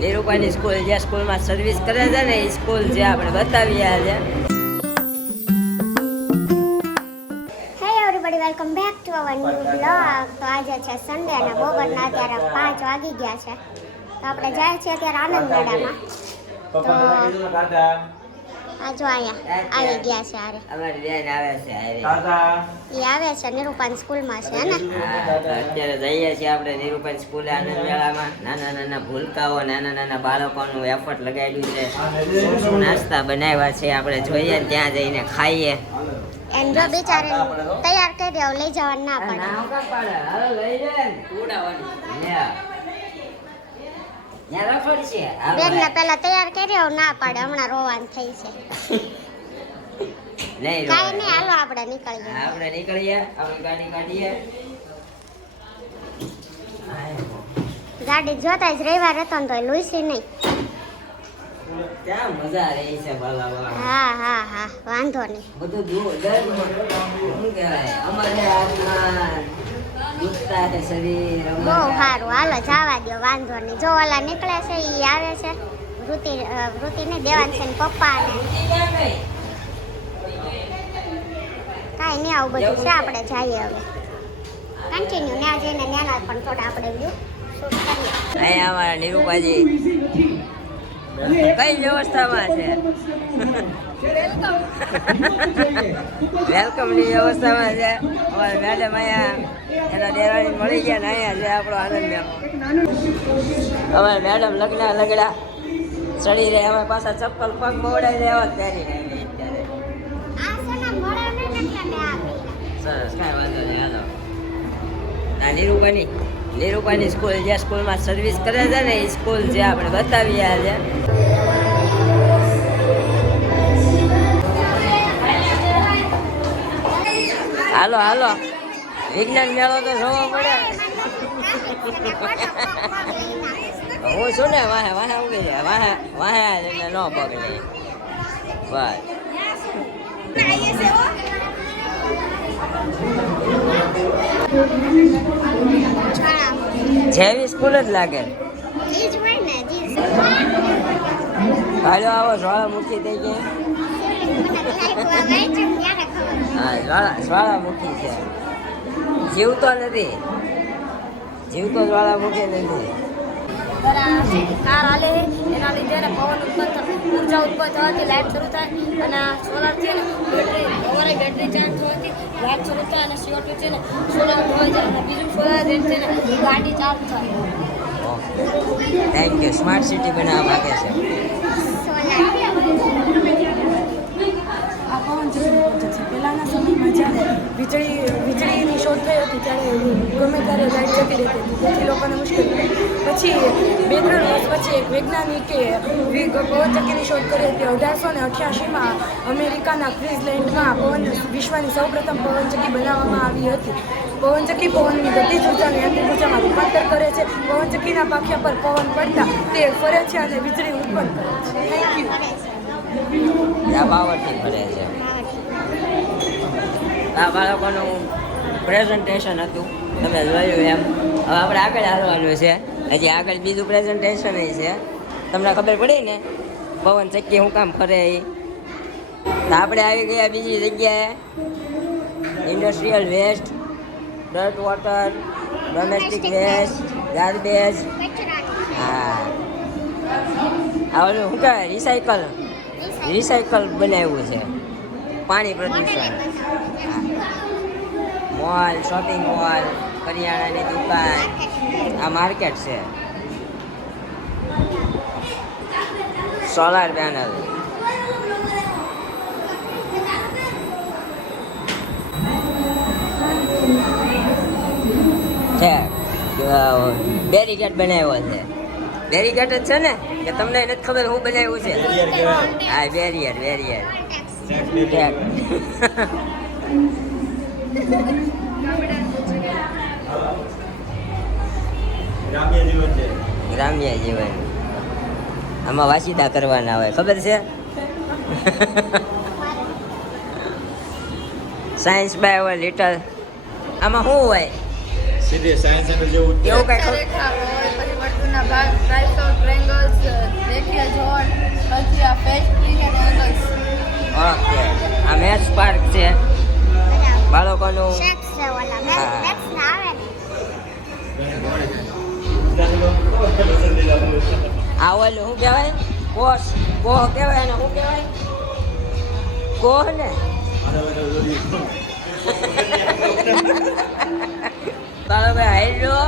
નીરુબાની school જે સ્કૂલમાં service કરે છે ને એ સ્કૂલ જે આપણે બતાવી આજે. Welcome back to our new blog. તો આજે છે સન્ડે અને બપોરના અત્યારે 5 વાગી ગયા છે. તો આપણે જાય છીએ અત્યારે આનંદ મેળામાં. તો આ જો અહીંયા આવી ગયા છે આરે અમારી બેન આવે છે આરે. એ આવે છે નિરૂપણ સ્કૂલમાં છે ને. અત્યારે જઈએ છીએ આપણે નિરૂપણ સ્કૂલે આનંદ મેળામાં. નાના નાના ભૂલકાઓ નાના નાના બાળકોનું એફર્ટ લગાડ્યું છે. શું શું નાસ્તા બનાવ્યા છે આપણે જોઈએ ને ત્યાં જઈને ખાઈએ. એન જો બિચારે તૈયાર કરી દેવ લઈ જવાનું ના પડે. ના કા પડે હાલો લઈ જાય ને ઉડાવવાની લે યા રખડ છે બેન ને પેલા તૈયાર કરી દેવ ના પડે હમણાં રોવાનું થઈ છે. નહીં કાઈ નહીં હાલો આપણે નીકળીએ. આપણે નીકળીએ આપણી ગાડી કાઢીએ. ગાડી જોતા જ રવિવાર હતો ને તો લુઈસી નહીં. ક્યાં મજા રહી છે ભલા. હા હા હા વાંધો નહીં. બધું શું કહેવાય અમારે હાથમાં દુખતા છે શરીર. બહુ સારું હાલો જવા દો વાંધો નહીં. જો ઓલા નીકળે છે એ આવે છે વૃત્તિને દેવાન છે ને પપ્પા ને કાંઈ નહીં આવું બધું છે. આપણે જઈએ હવે કન્ટિન્યુ ત્યાં જઈને ત્યાંના પણ થોડા આપણે વ્યૂ શૂટ કરીએ. અહીંયા અમારા નીરુબાજી કઈ વ્યવસ્થામાં છે? વેલકમ ની વ્યવસ્થામાં છે. અમારે મેડમ અહીંયા એના દેરાણી મળી ગયા ને અહીંયા છે આપણો આનંદ મેળો. અમારે મેડમ લગડા ચડી રહે અમે પાછા ચપ્પલ પગ મોડાઈ રહ્યા હોત પહેરી રહી અત્યારે. સરસ કાંઈ વાંધો નહીં હાલો. આ નીરુબાની સ્કૂલ જે સ્કૂલમાં સર્વિસ કરે છે ને એ સ્કૂલ જે આપણે બતાવીએ આજે. હાલો હાલો વિજ્ઞાન મેળો તો જોવો પડે. હું છું ને વાહે વાહે ઉગી જાય વાહે વાહે એટલે ન પકડી બસ. જેવી સ્કૂલ જ લાગે. હાલો આવો જ્વાળામુખી થઈ ગઈ. હા જ્વાળામુખી છે. જીવતો નથી જીવતો જ્વાળામુખી નથી. કાર હાલે એના લીધે ને પવન ઉર્જા ઉત્પન્ન થવાથી લાઇટ શરૂ થાય અને સોલારથી ને બેટરી ચાર્જ થવાથી લાઇટ શરૂ થાય અને CO2 છે ને સોલાર ધોઈ જાય અને બીજું સોલાર રેટ છે ને ગાડી ચાર્જ થાય. Thank you. સ્માર્ટ સિટી બનાવવા માંગે છે. આ પવન ચક્કી છે. પહેલાંના સમયમાં જ્યારે વીજળીની શોધ થઈ હતી ત્યારે ગમે ત્યારે લાઇટ જતી રહેતી હતી તેથી લોકોને મુશ્કેલ પડી. પછી 2-3 વર્ષ પછી એક વૈજ્ઞાનિકે પવનચક્કીની શોધ કરી હતી. 1888માં અમેરિકાના ક્વીન્સલેન્ડમાં વિશ્વની સૌપ્રથમ પવનચક્કી બનાવવામાં આવી હતી. પવનચક્કી પવનની ગતિજ ઉર્જાને યાંત્રિક ઉર્જામાં રૂપાંતર કરે છે. પવનચક્કીના પાંખિયા પર પવન પડતા તે ફરે છે અને વીજળી ઉત્પન્ન કરે છે. Thank you. પાવરથી ફરે છે. આ બાળકોનું પ્રેઝન્ટેશન હતું તમે જોયું એમ. હવે આપણે આગળ હાલવાનું છે. હજી આગળ બીજું પ્રેઝન્ટેશન છે. તમને ખબર પડી ને પવન ચક્કી શું કામ ફરે એ. તો આપણે આવી ગયા બીજી જગ્યાએ. Industrial waste, dirt water, domestic waste, garbage. હા આ ઓલું શું કહેવાય રિસાયકલ બનાવ્યું છે. પાણી પ્રદૂષણ. મોલ, શોપિંગ મોલ, કરિયાણાની દુકાન, આ માર્કેટ છે. Solar panel. છે બેરીકેડ બનાવ્યો છે. બેરીકેડ જ છે ને કે તમને નથી ખબર હું બનાવ્યું છે? હા બેરિયર ગ્રામ્ય જીવન. આમાં વાસીદા કરવાના હોય ખબર છે? સાયન્સ બાય હોય લિટલ. આમાં શું હોય? સીધે સાયન્સ સેન્ટર જેવું એવું કઈ રેખા હોય પછી વર્તુળના ભાગ ટ્રાયસોલ ટ્રાયંગલ્સ ઓલું શેક્સ છે ઓલા હા. મેક્સ ના આવે ને આ ઓલું શું કહેવાય કોહ કહેવાય ને શું કહેવાય કોહ ને બરાબર હાઈડ્રો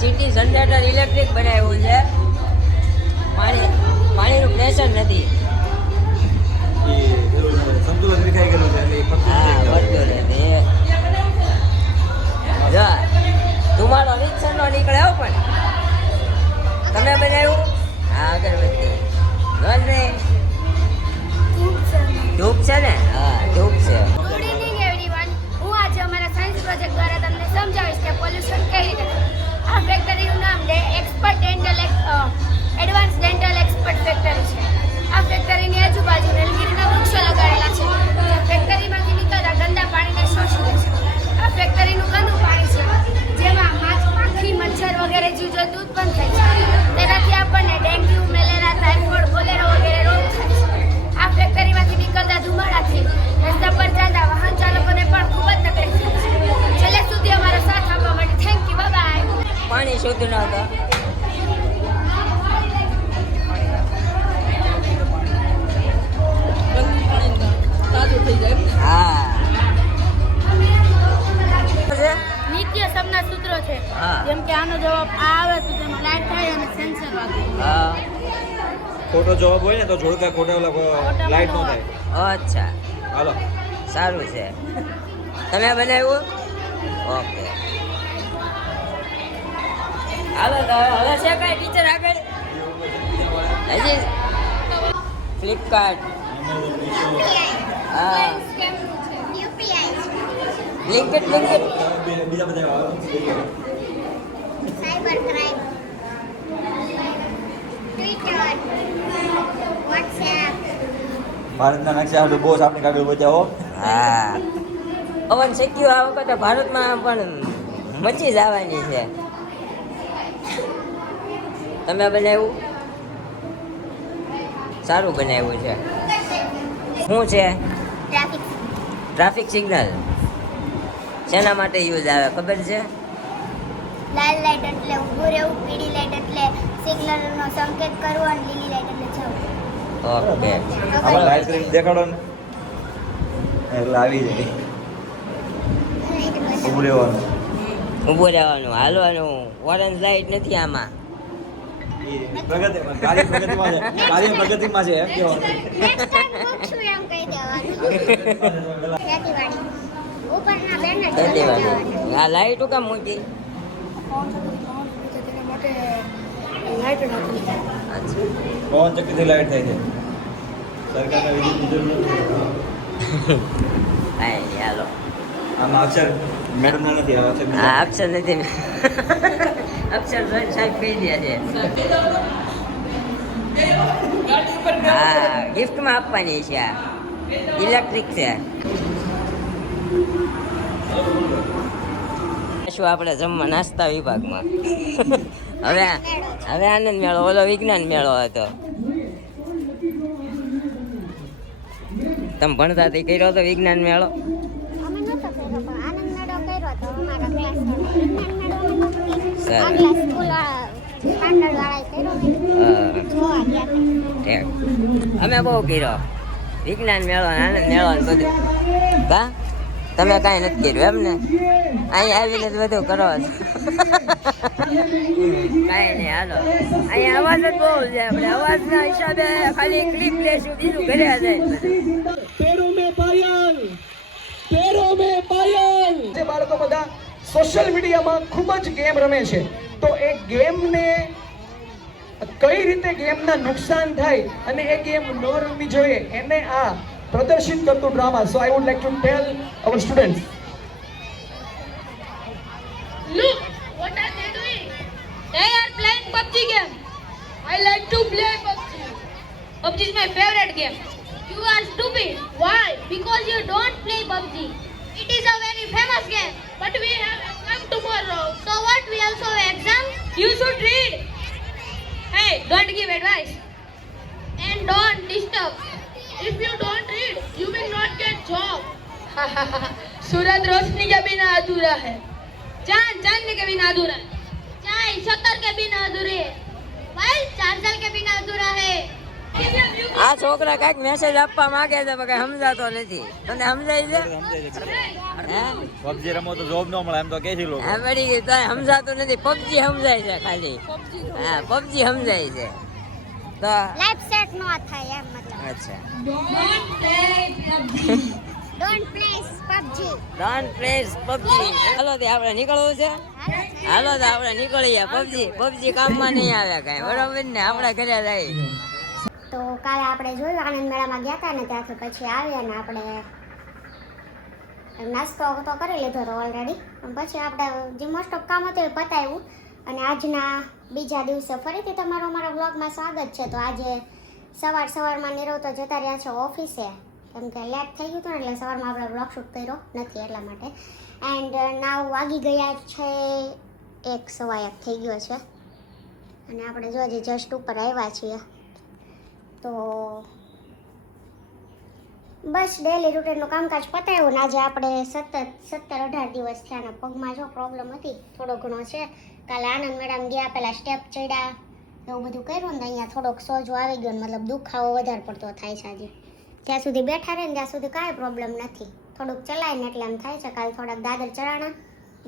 સિટી જનરેટર ઇલેક્ટ્રિક બનાવ્યું છે પાણીનું પ્રેશર નથી સંતુલન વિખાઈ ગયેલું છે એટલે એ ફક્ત હા વધતું રહે જો ધુમાડો રિક્ષાનો નીકળે હો પણ તમે બનાવ્યું હા અગરબત્તી લોન રે ધૂપ છે ને હા ધૂપ છે ગુડ ઇવનિંગ એવરીવન હું આજે અમારા સાયન્સ પ્રોજેક્ટ દ્વારા તમને સમજાવીશ કે પોલ્યુશન કઈ રીતે થાય. આ ફેક્ટરીનું નામ છે એડવાન્સ ડેન્ટલ એક્સપર્ટ ફેક્ટરી છે. આ ફેક્ટરીની આજુબાજુ નીલગિરીના વૃક્ષો લગાડેલા છે જે ફેક્ટરીમાંથી નીકળતા ગંદા પાણીને શોષી લે છે. આ ફેક્ટરીનું ગંદુ પાણી છે જેમાં માખી મચ્છર વગેરે જીવજંતુ ઉત્પન્ન થાય છે. તેનાથી આપણને ડેન્ગ્યુ મેલેરિયા ટાઇફોઇડ કોલેરા વગેરે રોગ થાય છે. આ ફેક્ટરીમાંથી નીકળતા ધુમાડાથી રસ્તા પર ચાલતા વાહન ચાલકોને પણ ખૂબ જ તકલીફ થાય છે. છેલ્લે સુધી અમારો સાથ આપવા માટે થેન્ક યુ બાય. પાણી શુદ્ધ ન હતા હા નિત્ય સમના સૂત્રો છે હા. જેમ કે આનો જવાબ આ આવે તો તેમાં લાઈટ થાય અને સેન્સર વાગે. હા ખોટો જવાબ હોય ને તો જોડકા ખોટા ઓલા લાઈટ નો થાય. અચ્છા હાલો સારું છે તમે બનાવ્યું ઓકે હાલો તો હવે છે કઈ ટીચર આગળ હજી ફ્લિપકાર્ટ હા યુપીઆઈ બ્લિંકિટ બીજા બધા સાયબર ક્રાઇમ ટ્વિટર વોટ્સએપ ભારતના નકશા હાટુ બોસ આપણે કાગળ બચાવો. હા પવન શેક્યું આ વખતે ભારતમાં પણ મચી જવાની છે તમે બનાવ્યું સારું બનાવ્યું છે શું છે ટ્રાફિક ટ્રાફિક સિગ્નલ શેના માટે યુઝ આવે ખબર છે લાલ લાઈટ એટલે ઊભું રહેવું પીળી લાઈટ એટલે સિગ્નલનો સંકેત કરવો અને લીલી લાઈટ એટલે જવું ઓકે આપણે લાઈટ કરીને દેખાડો ને એટલે આવી જાય ઊભું રહેવાનું. ઊભું રહેવાનું હાલવાનું ઓરેન્જ લાઈટ નથી આમાં પ્રગતિમાં કાર્ય પ્રગતિમાં છે કાર્ય પ્રગતિમાં છે એમ કહેવાનું. નેક્સ્ટ ટાઈમ પૂછું એમ કહી દેવાનું ખેતીવાડી ઉપરના બેનર ખેતીવાડી આ લાઈટ શું કામ મૂકી તેના માટે લાઇટ નાખી છે. અચ્છા પવન ચક્કીથી લાઈટ થાય છે સરકારના વિદ્યુત જરૂર નથી. કાંઈ નહીં હાલો આમાં અક્ષર મેડમના નથી આ અક્ષર હા અક્ષર નથી અક્ષર સાહેબ કહી દે છે હા ગિફ્ટમાં આપવાની છે આ ઇલેક્ટ્રિક છે શું આપણે જમવા નાસ્તા વિભાગમાં હવે હવે આનંદ મેળો ઓલો વિજ્ઞાન મેળો હતો તમે ભણતા તે કર્યો હતો વિજ્ઞાન મેળો અમે નતો કર્યો પણ આનંદ મેળો કર્યો તો અમારા ક્લાસમાં વિજ્ઞાન મેળો અમે નતો કર્યો સારું. આગલા સ્કૂલ સ્ટાન્ડર્ડ વાળાએ કર્યો ને જોવા ગયા હતા. ઠીક અમે બહુ કર્યો વિજ્ઞાન મેળો ને આનંદ મેળો ને બધું કા તમે કાંઈ નથી કર્યું એમ ને અહીં આવીને જ બધું કરો છો કાંઈ નહીં હાલો અહીંયા અવાજ જ બહુ છે આપણે અવાજના હિસાબે ખાલી ક્લિપ લેશું બીજું ઘરે જાય બધું पैरों में पायल જે બાળકો બધા સોશિયલ મીડિયામાં ખૂબ જ ગેમ રમે છે તો એ ગેમને કઈ રીતે ગેમના નુકસાન થાય અને એ ગેમ ન રમવી જોઈએ એને આ પ્રદર્શિત કરતું drama so I would like to tell our students Look, what are they doing? They are playing PUBG game. I like to play PUBG. PUBG is my favorite game. You are stupid. Why? Because you don't play PUBG. It is a very famous game. But we have exam tomorrow. So what? We also have exam? You should read. Hey, don't give advice. And don't disturb. If you don't read, you will not get job. सूरज रोशनी के बिना अधूरा है, चांद चांदनी के बिना अधूरा है, चाय शक्कर के बिना अधूरी है, मोबाइल चार्जर के बिना अधूरा है। આ છોકરા કઈક મેસેજ આપવા માંગે છે પણ કઈ સમજાતો નથી. તને સમજાય છે? હે? પબજી રમો તો જોબ ન મળે એમ તો કે છે લોકો. આ પડી ગઈ તો સમજાતું નથી. પબજી સમજાય છે ખાલી. હા પબજી સમજાય છે. તો લાઈફ સેટ નો થાય એમ મતલબ. અચ્છા don't please PUBG. Don't place PUBG. હાલો તે આપણે નીકળવું છે. હાલો તો આપણે નીકળીએ. પબજી કામમાં નહીં આવે કઈ. બરોબર ને? આપણે ઘરે જાય. તો કાલે આપણે જોયું આનંદ મેળામાં ગયા હતા ને ત્યાંથી પછી આવ્યા ને આપણે નાસ્તો તો કરી લીધો હતો ઓલરેડી. પણ પછી આપણે જે મોસ્ટ ઓફ કામ હતું એ પતાવ્યું અને આજના બીજા દિવસે ફરીથી તમારું અમારા વ્લોગમાં સ્વાગત છે. તો આજે સવારમાં નીરવ તો જતા રહ્યા છે ઓફિસે કેમ કે લેટ થઈ ગયું હતું ને એટલે સવારમાં આપણે વ્લોગ શૂટ કર્યો નથી એટલા માટે. એન્ડ નાવ વાગી ગયા છે 1:15 થઈ ગયો છે અને આપણે જો હજી જસ્ટ ઉપર આવ્યા છીએ. તો બસ ડેલી રૂટીનનું કામકાજ પતાવ્યું ને આજે આપણે 17-18 દિવસ થયા અને પગમાં જો પ્રોબ્લેમ હતી થોડો ઘણો છે. કાલે આનંદ મેડમ ગયા પહેલાં સ્ટેપ ચડ્યા એવું બધું કર્યું ને અહીંયા થોડોક સોજો આવી ગયો ને મતલબ દુખાવો વધારે પડતો થાય છે આજે. જ્યાં સુધી બેઠા રહે ને ત્યાં સુધી કાંઈ પ્રોબ્લેમ નથી. થોડુંક ચલાવીને એટલે એમ થાય છે. કાલે થોડાક દાદર ચડાણા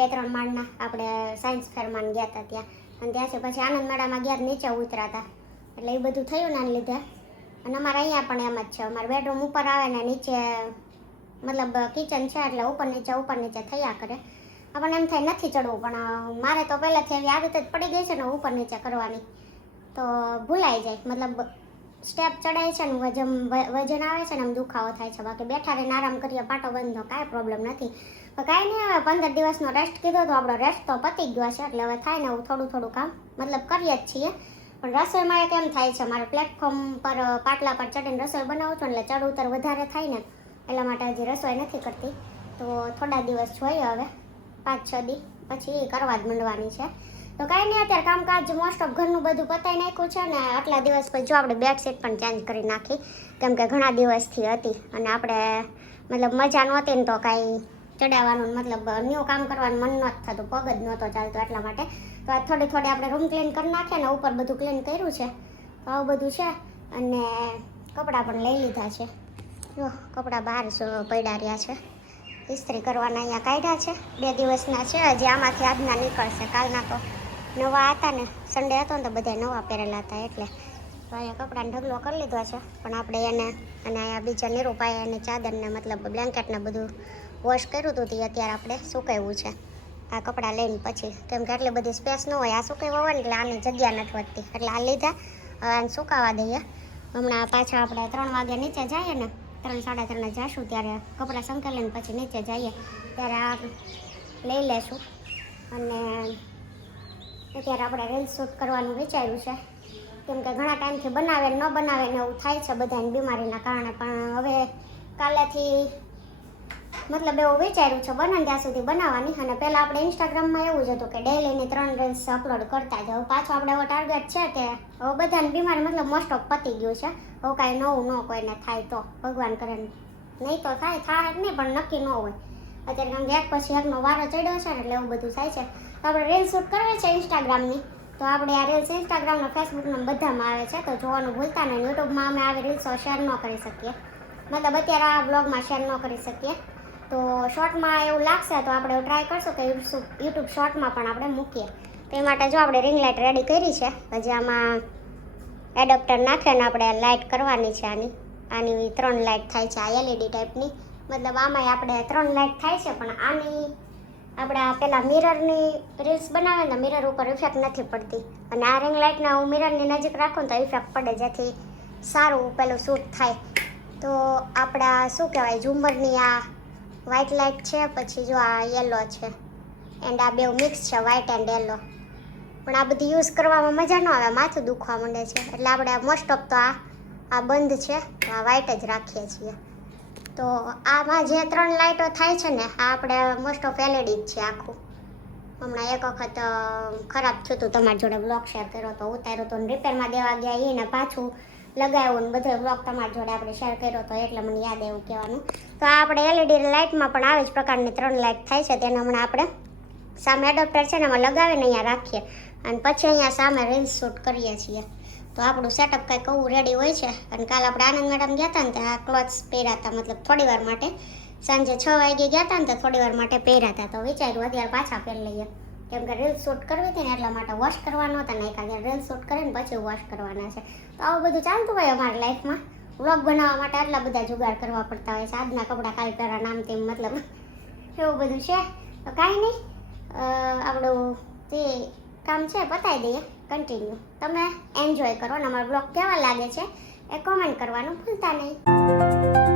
2-3 માળના આપણે સાયન્સ ફેરમાં ગયા હતા ત્યાં અને ત્યાંથી પછી આનંદ મેળામાં ગયા નીચે ઉતરાતા એટલે એ બધું થયું ને લીધે. અને અમારે અહીંયા પણ એમ જ છે. અમારે બેડરૂમ ઉપર આવે ને નીચે મતલબ કિચન છે એટલે ઉપર નીચે થયા કરે. આપણને એમ થાય નથી ચડવું પણ મારે તો પહેલાંથી એવી આદત જ પડી ગઈ છે ને ઉપર નીચે કરવાની તો ભૂલાઈ જાય. મતલબ સ્ટેપ ચડાય છે ને વજન આવે છે ને એમ દુખાવો થાય છે. બાકી બેઠા રહીને આરામ કરીએ પાટો બંધો કાંઈ પ્રોબ્લેમ નથી. પણ કાંઈ નહીં હવે 15 દિવસનો રેસ્ટ કીધો તો આપણો રેસ્ટ તો પતી ગયો છે એટલે હવે થાય ને એવું થોડું કામ મતલબ કરીએ જ છીએ. પણ રસોઈમાં એક એમ થાય છે મારે પ્લેટફોર્મ પર પાટલા પર ચડીને રસોઈ બનાવું છું એટલે ચડ ઉતર વધારે થાય ને એટલા માટે હજી રસોઈ નથી કરતી. તો થોડા દિવસ જોઈએ હવે 5-6 દી પછી કરવા જ માંડવાની છે. તો કાંઈ નહીં અત્યારે કામકાજ મોસ્ટ ઓફ ઘરનું બધું પતાવી નાખ્યું છે ને આટલા દિવસ પછી જો આપણે બેડશીટ પણ ચેન્જ કરી નાખી કેમ કે ઘણા દિવસથી હતી અને આપણે મતલબ મજા નહોતી ને તો કાંઈ ચડાવવાનું મતલબ ન્યૂ કામ કરવાનું મન નહોતું થતું પગ જ નહોતો ચાલતો એટલા માટે. તો આ થોડી આપણે રૂમ ક્લીન કરી નાખ્યા ને ઉપર બધું ક્લીન કર્યું છે. તો આવું બધું છે અને કપડાં પણ લઈ લીધા છે. જો કપડાં બહાર પડ્યા રહ્યા છે. ઇસ્ત્રી કરવાના અહીંયા કાઢ્યા છે 2 દિવસના છે હજી આમાંથી આજના નીકળશે. કાલના તો નવા હતા ને સન્ડે હતો ને તો બધા નવા પહેરેલા હતા એટલે તો અહીંયા કપડાનો ઢગલો કરી લીધો છે. પણ આપણે એને અને અહીંયા બીજા નિરૂપાએ અને ચાદરને મતલબ બ્લેન્કેટને બધું વોશ કર્યું હતું તે અત્યારે આપણે સુકાવ્યું છે આ કપડાં લઈને પછી કેમ કે આટલી બધી સ્પેસ ન હોય. આ સુકાવ્યા હોય ને એટલે આની જગ્યા નથી વધતી એટલે આ લીધા હવે આને સુકાવા દઈએ. હમણાં પાછા આપણે 3 વાગે નીચે જઈએ ને 3-3:30 જઈશું ત્યારે કપડાં સંકેલીને પછી નીચે જઈએ ત્યારે આ લઈ લેશું. અને અત્યારે આપણે રીલ્સ શૂટ કરવાનું વિચાર્યું છે કેમ કે ઘણા ટાઈમથી બનાવે ન બનાવે ને એવું થાય છે બધાની બીમારીના કારણે. પણ હવે કાલેથી મતલબ એવું વિચાર્યું છે બને ત્યાં સુધી બનાવવાની. અને પહેલાં આપણે ઇન્સ્ટાગ્રામમાં એવું જ હતું કે ડેઈલીની 3 રીલ્સ અપલોડ કરતા જ. હવે પાછું આપણે એવો ટાર્ગેટ છે કે હવે બધાની બીમારી મતલબ મોસ્ટ ઓફ પતી ગયું છે. હવે કાંઈ નવું ન કોઈને થાય તો ભગવાન કરે નહીં તો થાય જ નહીં પણ નક્કી ન હોય અત્યારે કેમ કે એક પછી એકનો વારો ચડ્યો છે ને એટલે એવું બધું થાય છે. તો આપણે રીલ્સ શૂટ કરવી છે ઇન્સ્ટાગ્રામની તો આપણે આ રીલ્સ ઇન્સ્ટાગ્રામના ફેસબુકના બધામાં આવે છે તો જોવાનું ભૂલતા નહીં. યુટ્યુબમાં અમે આવી રીલ્સો શેર ન કરી શકીએ મતલબ અત્યારે આ બ્લોગમાં શેર ન કરી શકીએ. તો શોર્ટમાં એવું લાગશે તો આપણે એવું ટ્રાય કરશું કે યુટ્યુબ શોર્ટમાં પણ આપણે મૂકીએ. તો એ માટે જો આપણે રિંગ લાઇટ રેડી કરી છે. હજી આમાં એડપ્ટર નાખીને આપણે લાઇટ કરવાની છે. આની 3 લાઇટ થાય છે આ LED ટાઈપની મતલબ આમાંય આપણે 3 લાઇટ થાય છે પણ આની આપણે આ પેલા મિરરની રીલ્સ બનાવે ને મિરર ઉપર ઇફેક્ટ નથી પડતી અને આ રિંગ લાઇટના હું મિરરની નજીક રાખું ને તો ઇફેક્ટ પડે જેથી સારું પેલું શૂટ થાય. તો આપણા શું કહેવાય ઝુમ્મરની આ વ્હાઇટ લાઇટ છે પછી જો આ યલો છે એન્ડ આ બેવ મિક્સ છે વ્હાઇટ એન્ડ યલો. પણ આ બધી યુઝ કરવામાં મજા ન આવે માથું દુખવા માંડે છે એટલે આપણે મોસ્ટ ઓફ તો આ બંધ છે તો આ વ્હાઇટ જ રાખીએ છીએ. તો આમાં જે 3 લાઇટો થાય છે ને આ આપણે મોસ્ટ ઓફ LED જ છે આખું. હમણાં એક વખત ખરાબ થયું હતું તમારી જોડે બ્લોગ શેર કર્યો તો ઉતાર્યો તો રિપેરમાં દેવા ગયા એને પાછું લગાવ્યો ને બધો બ્લોગ તમારી જોડે આપણે શેર કર્યો હતો એટલે મને યાદ એવું કહેવાનું. તો આ આપણે LED લાઇટમાં પણ આવી જ પ્રકારની 3 લાઇટ થાય છે, તેને હમણાં આપણે સામે એડોપ્ટર છે ને એમાં લગાવીને અહીંયા રાખીએ અને પછી અહીંયા સામે રીલ્સ શૂટ કરીએ છીએ. તો આપણું સેટઅપ કંઈક આવું રેડી હોય છે. અને કાલ આપણે આનંદ મેડમ ગયા હતા ને ત્યાં આ ક્લોથ્સ પહેર્યા હતા, મતલબ થોડી વાર માટે સાંજે 6 વાગે ગયા હતા ને તો થોડી વાર માટે પહેર્યા હતા. તો વિચાર્યું અત્યારે પાછા પહેરી લઈએ, કેમ કે રીલ્સ શૂટ કરવી હતી ને એટલા માટે વોશ કરવાનો હતા ને એકાદ રીલ્સ શૂટ કરીને પછી વોશ કરવાના છે. તો આવું બધું ચાલતું હોય અમારી લાઈફમાં. વ્લોગ બનાવવા માટે આટલા બધા જુગાડ કરવા પડતા હોય છે. આજના કપડાં કાલ પહેરા નામ તેમ, મતલબ એવું બધું છે. તો કાંઈ નહીં, આપણું જે કામ છે પતાવી દઈએ કન્ટિન્યુ. તમે એન્જોય કરો અને અમારો બ્લોગ કેવા લાગે છે એ કોમેન્ટ કરવાનું ભૂલતા નહીં.